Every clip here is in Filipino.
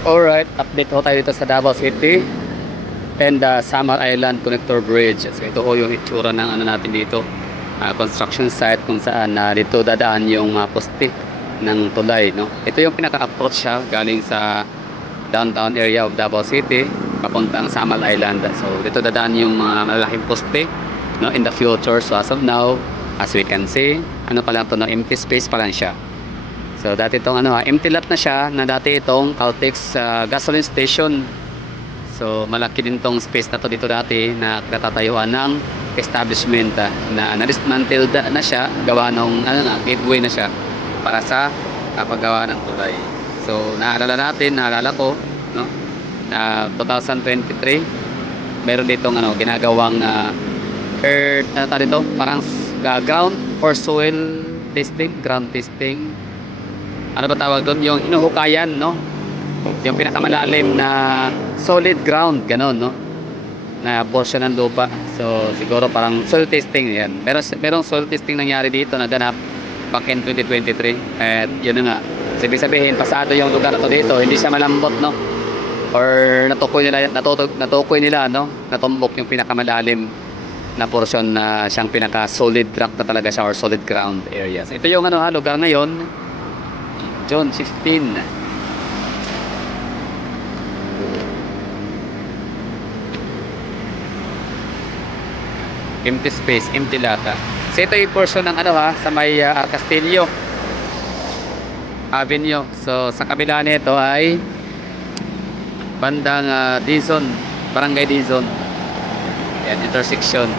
Alright, update ho tayo dito sa Davao City and Samar Island Connector Bridge. So ito ho yung itsura ng ano natin dito, construction site kung saan dito dadaan yung poste ng tulay, no? Ito yung pinaka-approach siya galing sa downtown area of Davao City papuntang Samar Island. So dito dadaan yung mga malalaking poste, no, in the future. So as of now, as we can see, ano pa lang to, no, empty space pa lang siya. So dati itong empty lot na siya, na dati itong Caltex gasoline station. So malaki din tong space na to dito dati na natatayuan ng establishment na na-dismantled na siya, gawa nung gateway na siya para sa paggawa ng tulay. So naalala ko, no, na 2023 meron ditong ginagawang earth, dito parang ground or soil testing, ground testing, ano ba tawag doon, yung hinuhukayan, no, yung pinakamalalim na solid ground, ganon, no, na portion ng lupa. So siguro parang soil testing yan, merong soil testing nangyari dito na ganap back in 2023. At yun na nga, ibig sabihin pasado yung lugar na to dito, hindi siya malambot, no, or natukoy nila, no, natumbok yung pinakamalalim na portion na siyang pinaka solid rock na talaga siya, or solid ground area. So ito yung lugar ngayon, June 15. Empty space, empty lata. So ito yung portion ng sa may Castillo Avenue. So sa kabila nito ay bandang Dizon, Barangay Dizon. Yan, intersection.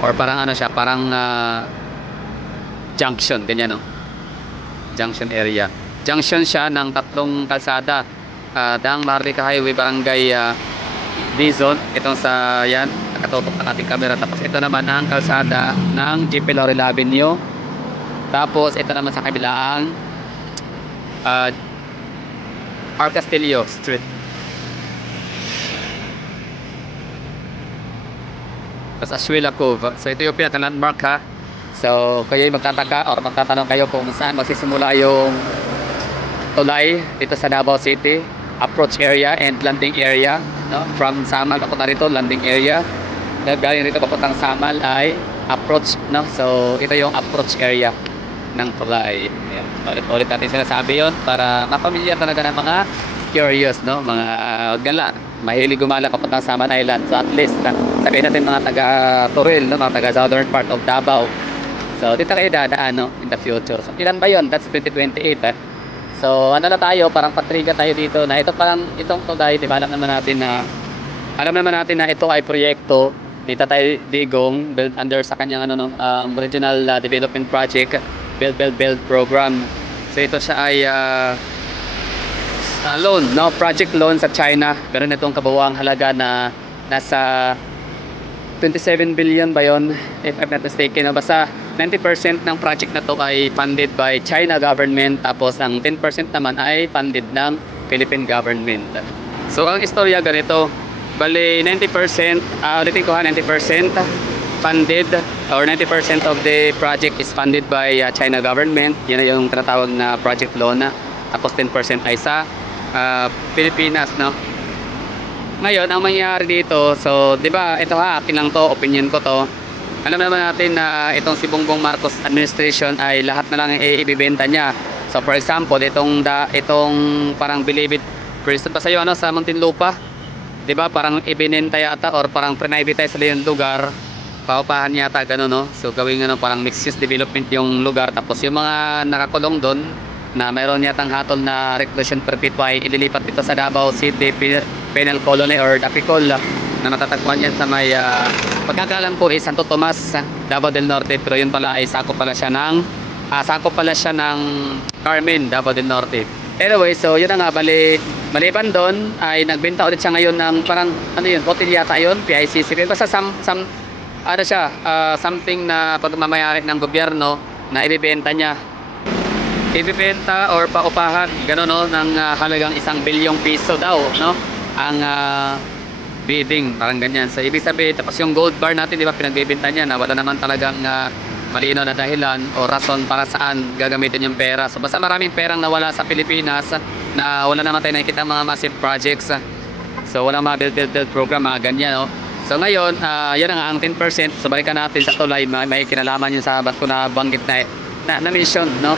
Or parang siya, parang junction, ganyan, no? Junction area. Junction siya ng tatlong kalsada. Daang Marlica Highway, Barangay Dizon. Itong sa yan, nakatutok ng ating camera. Tapos ito naman ang kalsada ng GP Laurel Avenue. Tapos ito naman sa kabilang R. Castillo Street. Tapos Ashuela Cove. So ito yung pinaka-landmark, ha. So kayo magtataka or magtatanong kayo kung saan magsisimula yung tulay dito sa Davao City. Approach area and landing area, no? From Samal papunta rito, landing area. Galing rito papuntang Samal ay approach, no? So ito yung approach area ng tulay. Ayan. Ulit natin sinasabi yun para mapamilyar talaga ng mga curious, no? Mga mahilig gumala papuntang Samal Island. So at least sabihin natin mga taga Toril, no? Mga taga southern part of Davao. So dito kayo dadaan, no, in the future. So ilan ba yun? That's 2028, ha? So na tayo, parang patriga tayo dito na ito, parang itong tulay, di ba, alam naman natin na ito ay proyekto ni Tatay Digong, build under sa kanyang regional development project, build program. So ito siya ay loan, no, project loan sa China. Meron itong kabuuang halaga na nasa 27 billion ba yun, if I'm not mistaken, no? Basta 90% ng project na to ay funded by China government, tapos ang 10% naman ay funded ng Philippine government. So ang istorya ganito, bali 90%, ulitin ko, 90% funded, or 90% of the project is funded by China government. Yun na yung tinatawag na project loan, tapos 10% ay sa Pilipinas, no. Ngayon, ang mangyayari dito, so, di ba, ito akin lang to, opinion ko to. Alam naman natin na itong si Bongbong Marcos administration ay lahat na lang ibibenta niya. So, for example, itong parang Bilibid, first pa sa'yo, sa Muntinlupa, di ba, parang ibinenta yata, or parang privatize sila yung lugar, paupahan yata, gano'n, no? So, gawing parang mixed-use development yung lugar, tapos yung mga nakakulong doon, na mayroon yatang hatol na reclusion perpetua ay ililipat dito sa Davao City Penal Colony or Dapicol, na natatagpuan yan sa may pagkakalam ko Santo Tomas, Davao del Norte, pero yun pala ay sakop pala siya ng Carmen, Davao del Norte. Anyway, so yun na nga, maliban doon ay nagbenta ulit siya ngayon ng parang hotel yata yun, PICC, basta something na pagmamayari ng gobyerno na ibibenta or paupahan, gano'n, no, ng halagang 1 bilyong piso daw, no, ang bidding, parang ganyan. So ibig sabihin, tapos yung gold bar natin, di ba, pinagbibenta niya na wala naman talagang malinaw na dahilan o rason para saan gagamitin yung pera. So basta maraming perang nawala sa Pilipinas na wala naman tayo nakikita mga massive projects. So walang mga build program, mga ganyan, no? So ngayon, yan ang 10%. So balikan natin sa tulay, may kinalaman yung sa ba't ko na banggit na mission, no?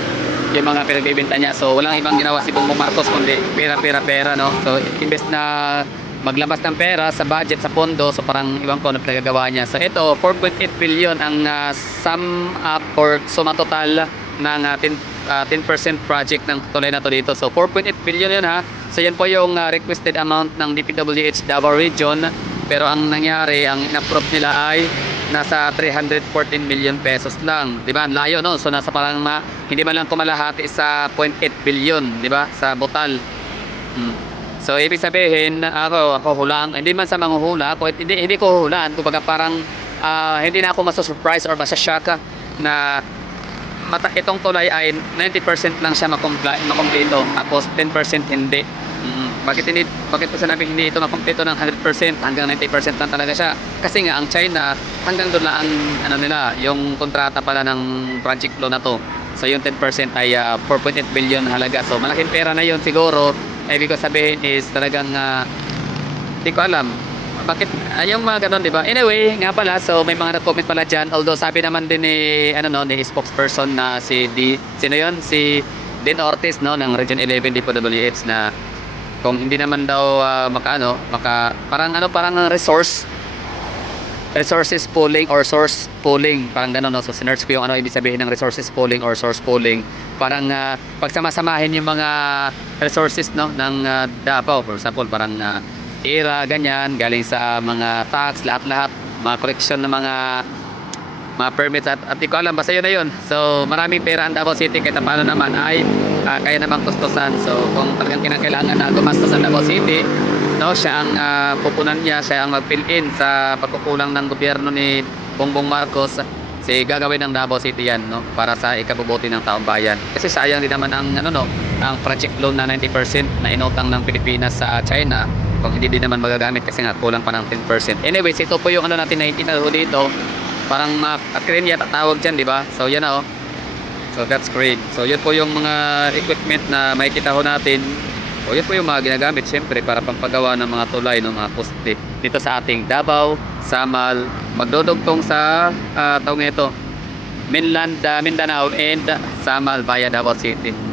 Yung mga pinagbibenta niya. So walang ibang ginawa si Bongbong Marcos kundi pera, no? So invest na maglabas ng pera sa budget, sa pondo. So parang ibang ko na pinagagawa niya. So ito, 4.8 billion ang sum up or suma total ng 10% project ng tulay na to dito. So 4.8 billion yun, ha. So yan po yung requested amount ng DPWH Davao Region. Pero ang nangyari, ang in-approve nila ay nasa 314 million pesos lang. Di ba? Ang layo, no? So nasa parang hindi man lang kumalahati sa 0.8 billion, di ba? Sa Botal. So ibig sabihin, ako hulaan, hindi man sa manghuhula, hindi ko hulaan. Kumbaga parang hindi na ako maso-surprise or masashock na itong tulay ay 90% lang siya makumpleto, tapos 10% hindi. Bakit ko sinabi hindi ito makumpleto ng 100%, hanggang 90% lang talaga siya? Kasi nga ang China, hanggang doon lang ang nila, yung kontrata pala ng project flow na to. So yung 10% ay 4.8 billion halaga. So malaking pera na yun siguro. Ibig ko sabihin is talagang hindi ko alam bakit yung mga ganun, di ba? Anyway, nga pala, so may mga nag-comment pala dyan. Although sabi naman din ni spokesperson na sino yun? Si Dean Ortiz, no, ng Region 11 DPWH, na kung hindi naman daw parang resources pooling or source pooling, parang gano'n, no? So sinearch ko yung ibig sabihin ng resources pooling or source pooling. Parang pagsamasamahin yung mga resources, no, ng Davao. For example, parang tira, ganyan, galing sa mga tax, lahat-lahat, mga collection ng mga permits at di ko alam, basta yun na yun. So maraming pera ang Davao City, kahit paano naman ay kaya namang tustusan. So kung talagang kinakailangan na gumastos sa Davao City, no, siya ang pupunan niya, siya ang mag-fill in sa pagkukulang ng gobyerno ni Bongbong Marcos. Gagawin ng Davao City yan, no, para sa ikabubuti ng taong bayan. Kasi sayang din naman ang project loan na 90% na inutang ng Pilipinas sa China kung hindi din naman magagamit kasi nga kulang pa ng 10%. Anyways, ito po yung natin nakikita dito. Parang crane yata tawag dyan, di ba? So yan na, oh. So that's crane. So yun po yung mga equipment na makikita ho natin. So yun po yung mga ginagamit siyempre para pampagawa ng mga tulay, ng mga poste dito sa ating Davao, Samal, magdudugtong sa tawag nito, mainland Mindanao and Samal via Davao City.